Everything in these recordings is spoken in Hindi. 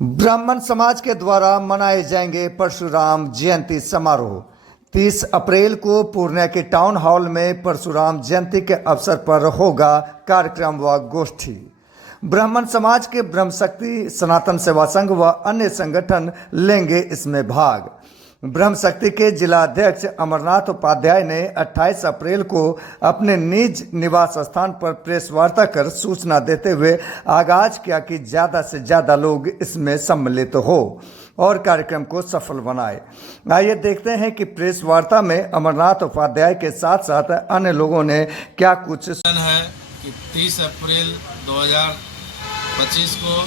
ब्राह्मण समाज के द्वारा मनाए जाएंगे परशुराम जयंती समारोह। 30 अप्रैल को पूर्णिया के टाउन हॉल में परशुराम जयंती के अवसर पर होगा कार्यक्रम व गोष्ठी। ब्राह्मण समाज के ब्रह्मशक्ति, सनातन सेवा संघ व अन्य संगठन लेंगे इसमें भाग। ब्रह्मशक्ति के जिला अध्यक्ष अमरनाथ उपाध्याय ने 28 अप्रैल को अपने निज निवास स्थान पर प्रेस वार्ता कर सूचना देते हुए आगाज किया कि ज़्यादा से ज़्यादा लोग इसमें सम्मिलित हो और कार्यक्रम को सफल बनाए। आइए देखते हैं कि प्रेस वार्ता में अमरनाथ उपाध्याय के साथ साथ अन्य लोगों ने क्या कुछ है कि 30 अप्रैल 2025 को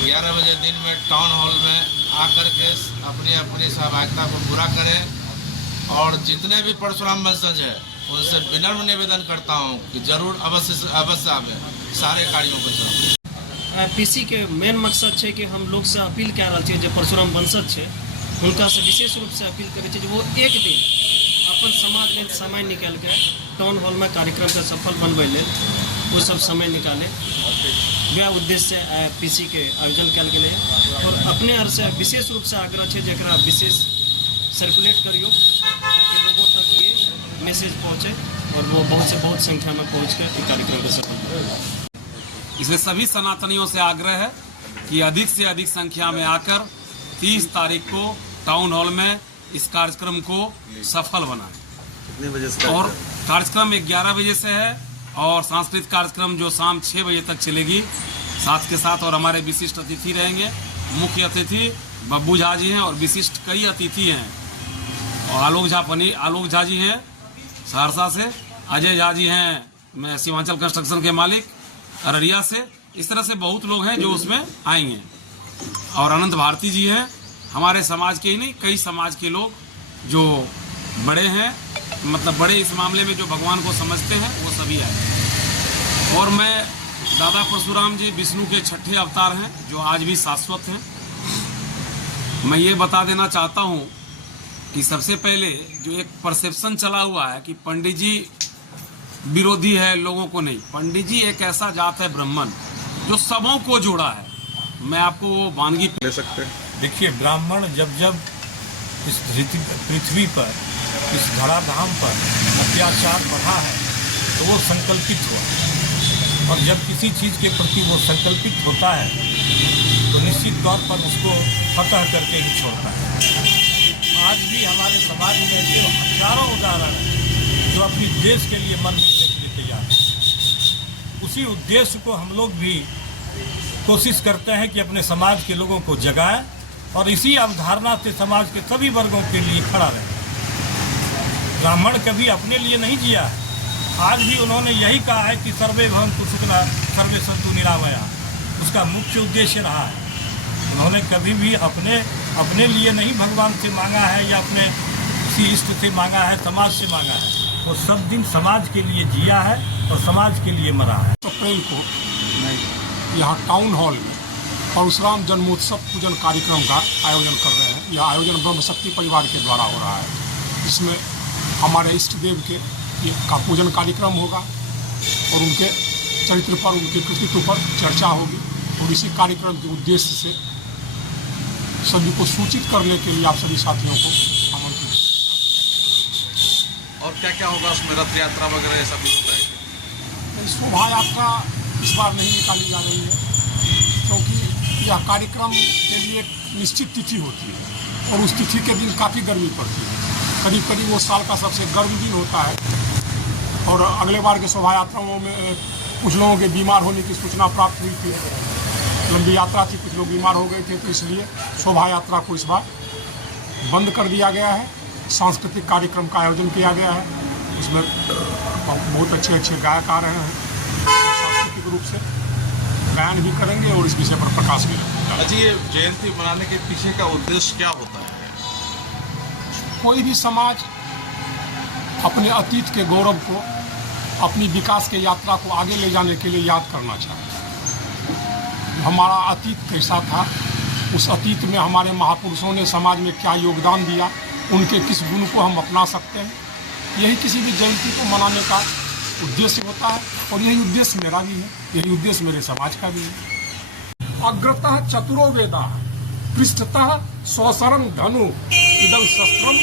11 बजे दिन में टाउन हॉल में आकर के अपनी अपनी सहभागिता को पूरा करें और जितने भी परशुराम वंशज है उनसे विनम्र निवेदन करता हूं कि जरूर अवश्य आवे सारे कार्यों को चलाएं। पीसी के मेन मकसद है कि हम लोग से अपील कह रहा है जो परशुराम वंशज है उनका से विशेष रूप से अपील करे जो वो एक दिन अपन समाज में समय निकाल के टाउन हॉल में कार्यक्रम के सफल बनबे ले वो सब समय निकाले। वह उद्देश्य से पीसी के आयोजन कल गए और अपने हर से विशेष रूप से आग्रह है जरा विशेष सर्कुलेट करियो ताकि लोगों तक ये मैसेज पहुँचे और वो बहुत से बहुत संख्या में पहुँच के कार्यक्रम को सफल करें। इसलिए सभी सनातनियों से आग्रह है कि अधिक से अधिक संख्या में आकर 30 तारीख को टाउन हॉल में इस कार्यक्रम को सफल बनाएं। कितने बजे से और कार्यक्रम 11 बजे से है और सांस्कृतिक कार्यक्रम जो शाम 6 बजे तक चलेगी साथ के साथ। और हमारे विशिष्ट अतिथि रहेंगे। मुख्य अतिथि बब्बू झा जी हैं और विशिष्ट कई अतिथि हैं और आलोक झा जी हैं सहरसा से, अजय झा जी हैं मैं सीमांचल कंस्ट्रक्शन के मालिक अररिया से। इस तरह से बहुत लोग हैं जो उसमें आएंगे और अनंत भारती जी हैं हमारे समाज के ही नहीं कई समाज के लोग जो बड़े हैं, मतलब बड़े इस मामले में जो भगवान को समझते हैं वो सभी आए। और मैं दादा परशुराम जी विष्णु के छठे अवतार हैं जो आज भी शाश्वत हैं। मैं ये बता देना चाहता हूँ कि सबसे पहले जो एक परसेप्शन चला हुआ है कि पंडित जी विरोधी है लोगों को नहीं, पंडित जी एक ऐसा जात है ब्राह्मण जो सबों को जोड़ा है। मैं आपको वो वानगी ले सकते हैं। देखिए, ब्राह्मण जब जब इस पृथ्वी पर इस धराधाम पर अत्याचार बढ़ा है तो वो संकल्पित हुआ और जब किसी चीज़ के प्रति वो संकल्पित होता है तो निश्चित तौर पर उसको फतह करके ही छोड़ता है। आज भी हमारे समाज में ऐसे हजारों उदाहरण हैं जो अपनी देश के लिए मर मिटने के लिए तैयार है। उसी उद्देश्य को हम लोग भी कोशिश करते हैं कि अपने समाज के लोगों को जगाएं और इसी अवधारणा से समाज के सभी वर्गों के लिए खड़ा रहे। ब्राह्मण कभी अपने लिए नहीं जिया है। आज भी उन्होंने यही कहा है कि सर्वे भवन्तु सुखिनः सर्वे सन्तु निरामयाः। उसका मुख्य उद्देश्य रहा है। उन्होंने कभी भी अपने लिए नहीं भगवान से मांगा है या अपने किसी इष्ट से मांगा है, समाज से मांगा है। वो सब दिन समाज के लिए जिया है और समाज के लिए मरा है। अप्रैल को यहाँ टाउन हॉल में परशुराम जन्मोत्सव पूजन कार्यक्रम का आयोजन कर रहे हैं। यह आयोजन ब्रह्मशक्ति परिवार के द्वारा हो रहा है। इसमें हमारे इष्ट देव का पूजन कार्यक्रम होगा और उनके चरित्र पर, उनके कृतित्व पर चर्चा होगी और इसी कार्यक्रम के उद्देश्य से सभी को सूचित करने के लिए आप सभी साथियों को आमंत्रित। और क्या क्या होगा उसमें? रथ यात्रा वगैरह ये सब भी होता है? शोभा यात्रा इस बार नहीं निकाली जा रही है क्योंकि यह कार्यक्रम के लिए एक निश्चित तिथि होती है और उस तिथि के दिन काफ़ी गर्मी पड़ती है। करीब करीब वो साल का सबसे गर्म दिन होता है और अगले बार के शोभा यात्राओं में कुछ लोगों के बीमार होने की सूचना प्राप्त हुई थी। लंबी यात्रा थी, कुछ लोग बीमार हो गए थे, तो इसलिए शोभा यात्रा को इस बार बंद कर दिया गया है। सांस्कृतिक कार्यक्रम का आयोजन किया गया है। उसमें बहुत अच्छे गायक आ रहे हैं, सांस्कृतिक रूप से गायन भी करेंगे और इस विषय पर प्रकाश भी करेंगे। अच्छा, ये जयंती मनाने के पीछे का उद्देश्य क्या होता है? कोई भी समाज अपने अतीत के गौरव को, अपनी विकास के यात्रा को आगे ले जाने के लिए याद करना चाहता है। हमारा अतीत कैसा था, उस अतीत में हमारे महापुरुषों ने समाज में क्या योगदान दिया, उनके किस गुण को हम अपना सकते हैं, यही किसी भी जयंती को मनाने का उद्देश्य होता है। और यही उद्देश्य मेरा भी है, यही उद्देश्य मेरे समाज का भी है। अग्रतः चतुरो वेदा पृष्ठतः स्वशरम धनु इदं शस्त्रम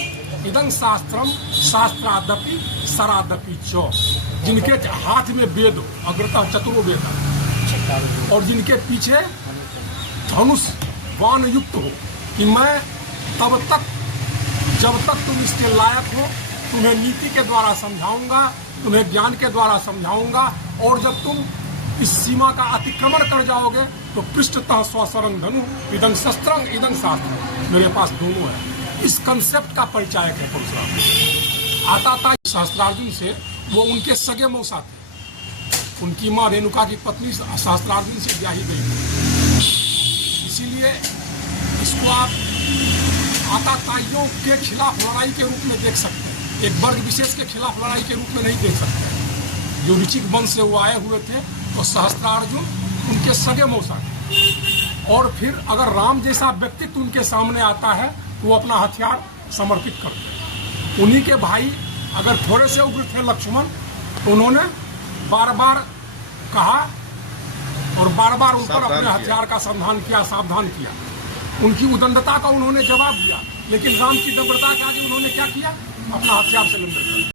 इदं शास्त्रम शास्त्रादपि सरादपि च। जिनके हाथ में वेद हो, अग्रतः चतुरो वेदा, और जिनके पीछे धनुष बाण युक्त हो, कि मैं तब तक जब तक तुम इसके लायक हो तुम्हें नीति के द्वारा समझाऊंगा, तुम्हें ज्ञान के द्वारा समझाऊंगा, और जब तुम इस सीमा का अतिक्रमण कर जाओगे तो पृष्ठतः स्वशरण धनु इदं शस्त्रं इदं शास्त्रं, मेरे पास दोनों है। इस कंसेप्ट का परिचायक है परशुराम। आता था सहस्त्रार्जुन से, वो उनके सगे मौसा थे, उनकी माँ रेणुका की पत्नी सहस्त्रार्जुन से ब्याही गई थी। इसीलिए इसको आप आताताइयों के खिलाफ लड़ाई के रूप में देख सकते हैं, एक वर्ग विशेष के खिलाफ लड़ाई के रूप में नहीं देख सकते हैं। जो ऋचिक वंश से वो आए हुए थे तो सहस्त्रार्जुन उनके सगे मौसा थे। और फिर अगर राम जैसा व्यक्तित्व उनके सामने आता है तो वो अपना हथियार समर्पित करते हैं। उन्हीं के भाई अगर थोड़े से उग्र थे लक्ष्मण, तो उन्होंने बार बार कहा और बार बार उन पर अपने हथियार का सावधान किया, सावधान किया। उनकी उदंडता का उन्होंने जवाब दिया, लेकिन राम की दृढ़ता के आगे उन्होंने क्या किया, अपना हथियार से लड़ दिया।